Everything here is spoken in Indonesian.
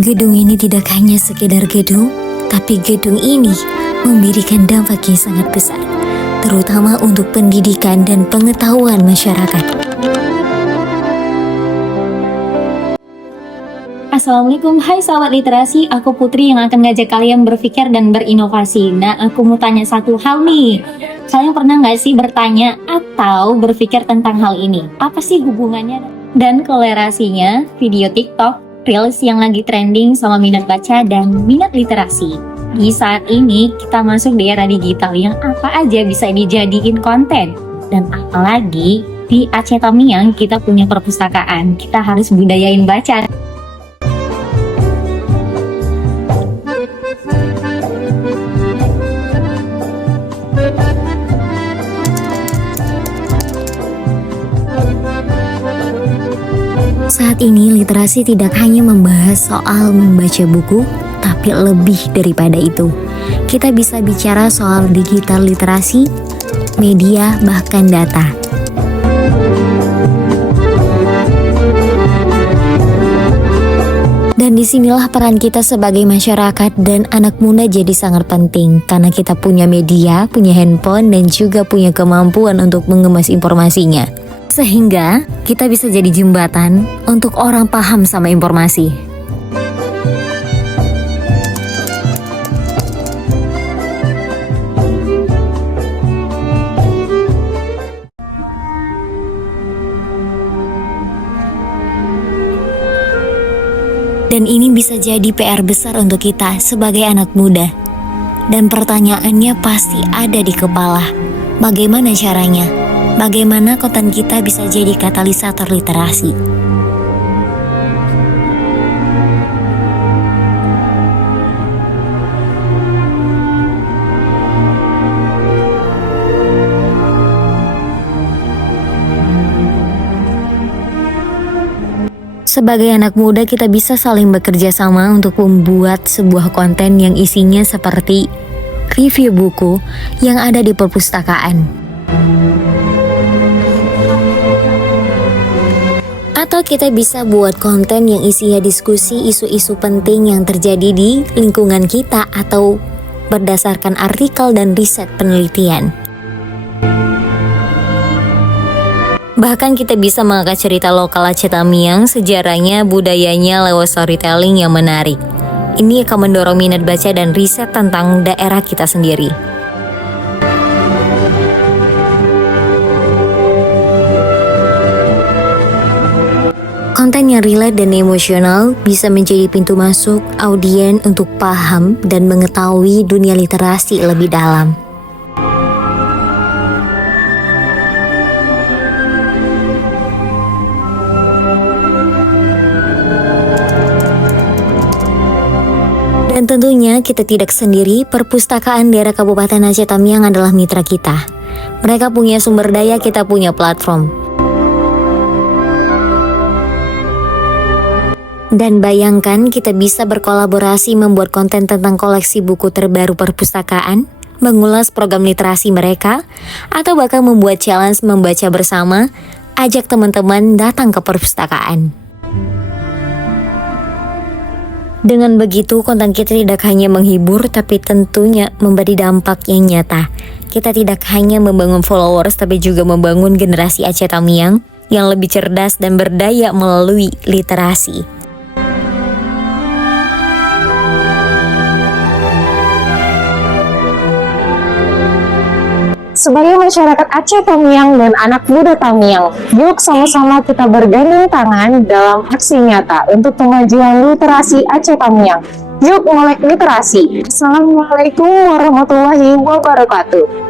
Gedung ini tidak hanya sekedar gedung, tapi gedung ini memberikan dampak yang sangat besar, terutama untuk pendidikan dan pengetahuan masyarakat. Assalamualaikum, hai sahabat literasi, aku Putri yang akan ngajak kalian berpikir dan berinovasi. Nah, aku mau tanya satu hal nih. Kalian pernah nggak sih bertanya atau berpikir tentang hal ini? Apa sih hubungannya dan kolerasinya video TikTok, Reels yang lagi trending sama minat baca dan minat literasi? Di saat ini, kita masuk di era digital yang apa aja bisa dijadiin konten. Dan apalagi di Aceh Tamiang kita punya perpustakaan, kita harus budayain baca. Saat ini literasi tidak hanya membahas soal membaca buku, tapi lebih daripada itu. Kita bisa bicara soal digital literasi, media, bahkan data. Dan disinilah peran kita sebagai masyarakat dan anak muda jadi sangat penting, karena kita punya media, punya handphone, dan juga punya kemampuan untuk mengemas informasinya. Sehingga kita bisa jadi jembatan untuk orang paham sama informasi. Dan ini bisa jadi PR besar untuk kita sebagai anak muda. Dan pertanyaannya pasti ada di kepala. Bagaimana caranya? Bagaimana konten kita bisa jadi katalisator literasi? Sebagai anak muda, kita bisa saling bekerja sama untuk membuat sebuah konten yang isinya seperti review buku yang ada di perpustakaan. Atau kita bisa buat konten yang isinya diskusi isu-isu penting yang terjadi di lingkungan kita atau berdasarkan artikel dan riset penelitian. Bahkan kita bisa mengangkat cerita lokal Aceh Tamiang, sejarahnya, budayanya lewat storytelling yang menarik. Ini akan mendorong minat baca dan riset tentang daerah kita sendiri. Konten yang relate dan emosional bisa menjadi pintu masuk audiens untuk paham dan mengetahui dunia literasi lebih dalam. Dan tentunya kita tidak sendiri, perpustakaan daerah Kabupaten Aceh Tamiang adalah mitra kita. Mereka punya sumber daya, kita punya platform. Dan bayangkan kita bisa berkolaborasi membuat konten tentang koleksi buku terbaru perpustakaan, mengulas program literasi mereka, atau bahkan membuat challenge membaca bersama, ajak teman-teman datang ke perpustakaan. Dengan begitu, konten kita tidak hanya menghibur, tapi tentunya memberi dampak yang nyata. Kita tidak hanya membangun followers, tapi juga membangun generasi Aceh Tamiang yang lebih cerdas dan berdaya melalui literasi. Sebagai masyarakat Aceh Tamiang dan anak muda Tamiang, yuk sama-sama kita bergandeng tangan dalam aksi nyata untuk kemajuan literasi Aceh Tamiang. Yuk melek literasi. Assalamualaikum warahmatullahi wabarakatuh.